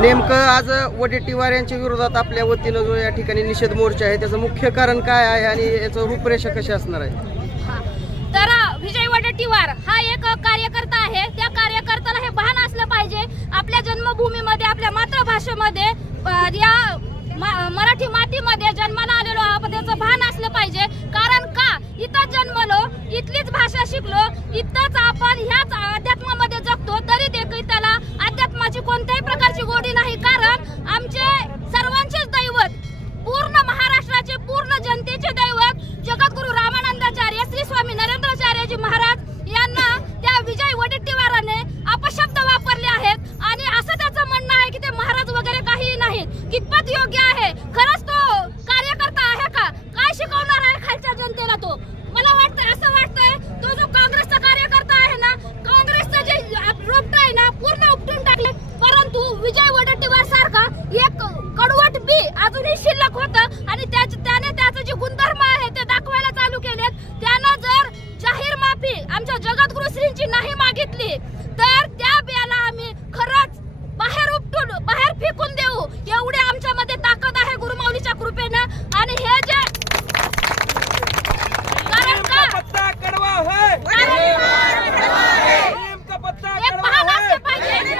नेमकं आज वडेट्टीवार यांच्या विरोधात आपल्या वतीनं जो या ठिकाणी निषेध मोर्चा आहे त्याचं मुख्य कारण काय आहे आणि याचं रूपरेषा कशी असणार आहे? तर विजय वडेट्टीवार हा एक कार्यकर्ता आहे. त्या कार्यकर्त्याला हे भान असलं पाहिजे आपल्या जन्मभूमीमध्ये, आपल्या मातृभाषेमध्ये, या मराठी मातीमध्ये जन्माला आलेलो आपण त्याचं भान असलं पाहिजे. कारण का इथं जन्मलो, इथलीच भाषा शिकलो, इथंच आपण ह्याच अध्यात्मामध्ये जगतो, तरी देखील त्याला अध्यात्माची कोणत्याही प्रकारची गोडी नाही. कारण आमचे सर्वांचेच दैवत, पूर्ण महाराष्ट्राचे, पूर्ण जनतेचे दैवत जगद्गुरु रामानंदाचार्य श्री स्वामी नरेंद्राचार्यजी महाराज यांना त्या विजय वडेट्टीवाराने अपशब्द वापरले आहेत. आणि असं त्याचं म्हणणं आहे की ते महाराज वगैरे काही नाहीत. कितपत योग्य आहे? खरंच तो कार्यकर्ता आहे का? काय शिकवणार आहे खालच्या जनतेला तो? मला वाटतं, असं वाटतंय तो जो काँग्रेसचा कार्यकर्ता आहे ना, काँग्रेसचं जे रोपट आहे ना पूर्ण उपटून टाकले. परंतु विजय वडेट्टीवार सारखा एक कडवट बी अजूनही शिल्लक होतं आणि त्याने त्याचं जे गुणधर्म आहे ते दाखवायला चालू केलेत. त्यानं जर जाहीर माफी आमच्या जगद्गुरु श्रींची नाही मागितली तर त्या बियाला आम्ही खरंच बाहेर उपटून, बाहेर फेकून देऊ. एवढी आमच्यामध्ये ताकद आहे गुरुमाऊलीच्या कृपेनं. आणि हे जे कारण का पत्ता कडवा है, एक भान असलं पाहिजे,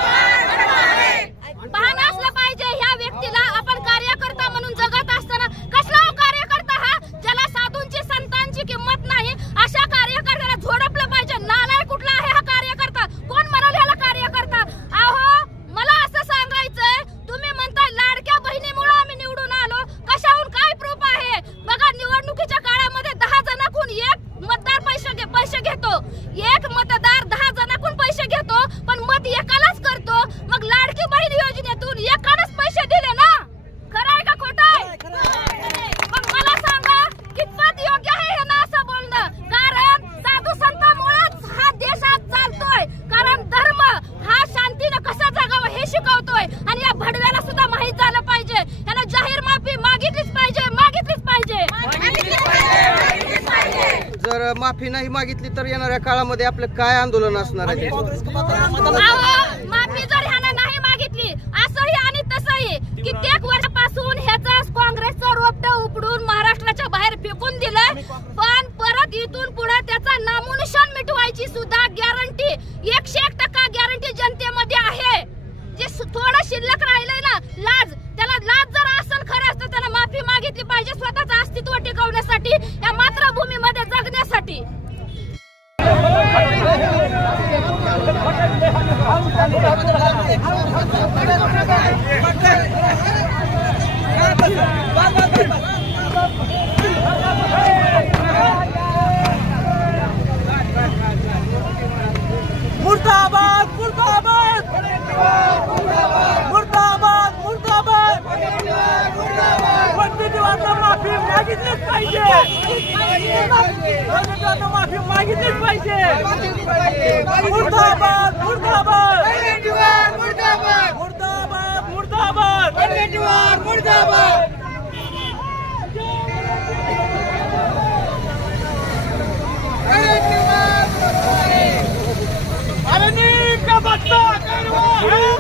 भान असलं पाहिजे ह्या व्यक्तीला. आपण कार्यकर्ता म्हणून जगत असताना कसला कार्यकर्ता हा ज्याला साधूंची संतांची किंमत नाही, अशा कार्यकर्त्याला झोडपलं पाहिजे. नालायक कुठला आहे हा कार्यकर्ता? कोण म्हणाल ह्याला कार्यकर्ता? अहो मला असं सांगायचंय, तुम्ही म्हणताय लाडक्या बहिणीमुळे आम्ही निवडून आलो. कशाहून काय प्रूफ आहे? बघा, निवडणुकीच्या काळामध्ये 10 जणांकडून एक मतदार पैसे घेतो, एक मतदार 10 जणांकडून पैसे घेतो, पण मत एकालाच करतो. मग लाडकी बहीण योजनेतून एकालाच पैसे दिले ना? खरं आहे का खोटं आहे? मग मला सांगा कितपत योग्य आहे हे ना असं बोलणं? कारण साधू संतांमुळेच हा देश आज चालतोय. कारण धर्म हा शांतीनं कसं जगावं हे शिकवतोय. आणि या भडव्याला सुद्धा माहित झालं पाहिजे, याला जाहीर माफी मागितलीच पाहिजे, मागितलीच पाहिजे. जर माफी नाही मागितली तर येणाऱ्या काळामध्ये आपलं काय आंदोलन असणार आहे? माफी जर ह्यानं नाही मागितली, असंही आणि तसंही कित्येक वर्षापासून ह्याचा काँग्रेसचं रोपट उपडून महाराष्ट्राच्या बाहेर फेकून दिलंय. पण परत इथून पुढे त्याचा नामोनिशान मिटवायची सुद्धा गॅरंटी 101% गॅरंटी जनतेमध्ये आहे. जे थोडं शिल्लक राहिलंय ना, लाज, त्याला लाज जर असेल खरंच तर त्याला माफी मागितली पाहिजे स्वतःचं अस्तित्व टिकवण्यासाठी, या मातृभूमीमध्ये जगण्यासाठी. मुर्दाबाद मुर्दाबाद मुर्दाबाद मुर्दाबाद. वडेट्टीवारला माफी मागितलीच पाहिजे, वडेट्टीवारला माफी मागितलीच पाहिजे. मुर्दाबाद मुर्दाबाद वडेट्टीवार मुर्दाबाद, मुर्दाबाद मुर्दाबाद वडेट्टीवार मुर्दाबाद. अरे नीक का बच्चा करवा है.